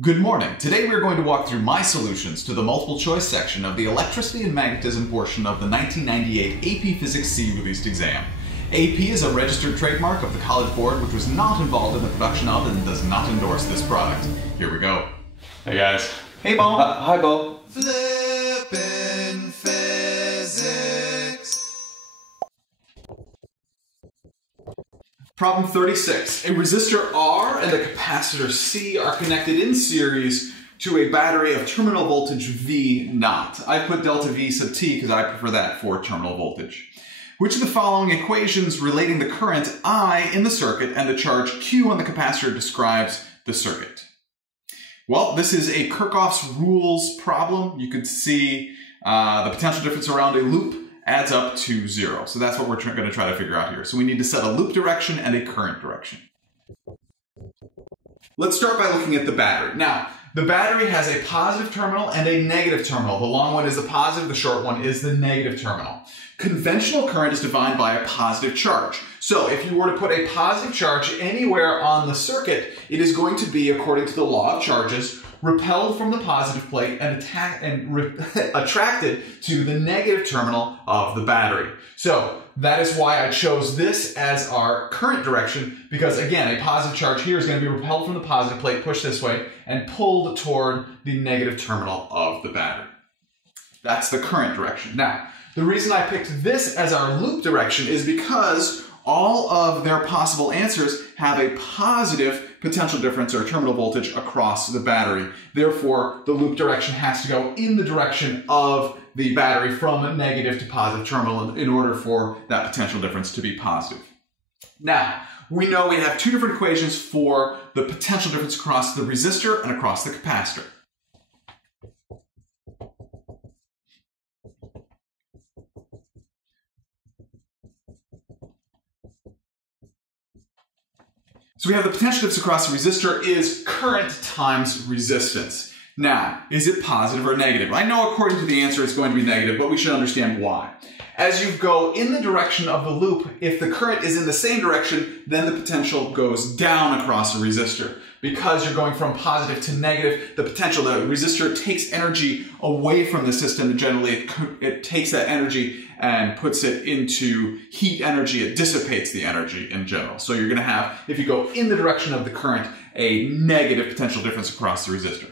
Good morning. Today we're going to walk through my solutions to the multiple choice section of the electricity and magnetism portion of the 1998 AP Physics C released exam. AP is a registered trademark of the College Board which was not involved in the production of and does not endorse this product. Here we go. Hey guys. Hey Bo. Hi Bo. Flippin' physics. Problem 36. A resistor R and a capacitor C are connected in series to a battery of terminal voltage V naught. I put delta V sub T because I prefer that for terminal voltage. Which of the following equations relating the current I in the circuit and the charge Q on the capacitor describes the circuit? Well, this is a Kirchhoff's rules problem. You could see the potential difference around a loop adds up to 0. So that's what we're going to try to figure out here. So we need to set a loop direction and a current direction. Let's start by looking at the battery. Now, the battery has a positive terminal and a negative terminal. The long one is the positive, the short one is the negative terminal. Conventional current is defined by a positive charge. So if you were to put a positive charge anywhere on the circuit, it is going to be, according to the law of charges, repelled from the positive plate and attracted to the negative terminal of the battery. So that is why I chose this as our current direction, because again, a positive charge here is going to be repelled from the positive plate, pushed this way, and pulled toward the negative terminal of the battery. That's the current direction. Now, the reason I picked this as our loop direction is because all of their possible answers have a positive potential difference or terminal voltage across the battery. Therefore, the loop direction has to go in the direction of the battery from negative to positive terminal in order for that potential difference to be positive. Now, we know we have two different equations for the potential difference across the resistor and across the capacitor. So we have the potential difference across the resistor is current times resistance. Now, is it positive or negative? I know according to the answer it's going to be negative, but we should understand why. As you go in the direction of the loop, if the current is in the same direction, then the potential goes down across the resistor. Because you're going from positive to negative, the resistor takes energy away from the system, and generally it takes that energy and puts it into heat energy. It dissipates the energy in general. So you're going to have, if you go in the direction of the current, a negative potential difference across the resistor.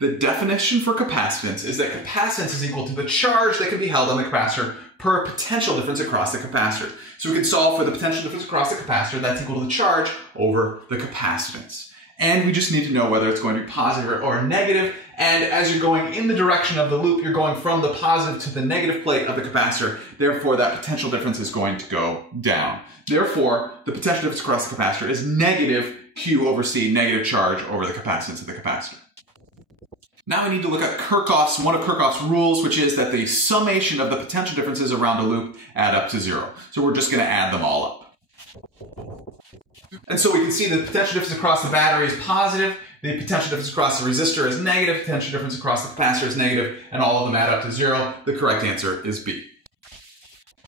The definition for capacitance is that capacitance is equal to the charge that can be held on the capacitor per potential difference across the capacitor. So we can solve for the potential difference across the capacitor, that's equal to the charge over the capacitance. And we just need to know whether it's going to be positive or negative. And as you're going in the direction of the loop, you're going from the positive to the negative plate of the capacitor. Therefore, that potential difference is going to go down. Therefore, the potential difference across the capacitor is negative Q over C, negative charge over the capacitance of the capacitor. Now we need to look at one of Kirchhoff's rules, which is that the summation of the potential differences around a loop add up to 0. So we're just going to add them all up. And so we can see the potential difference across the battery is positive, the potential difference across the resistor is negative, potential difference across the capacitor is negative, and all of them add up to 0. The correct answer is B.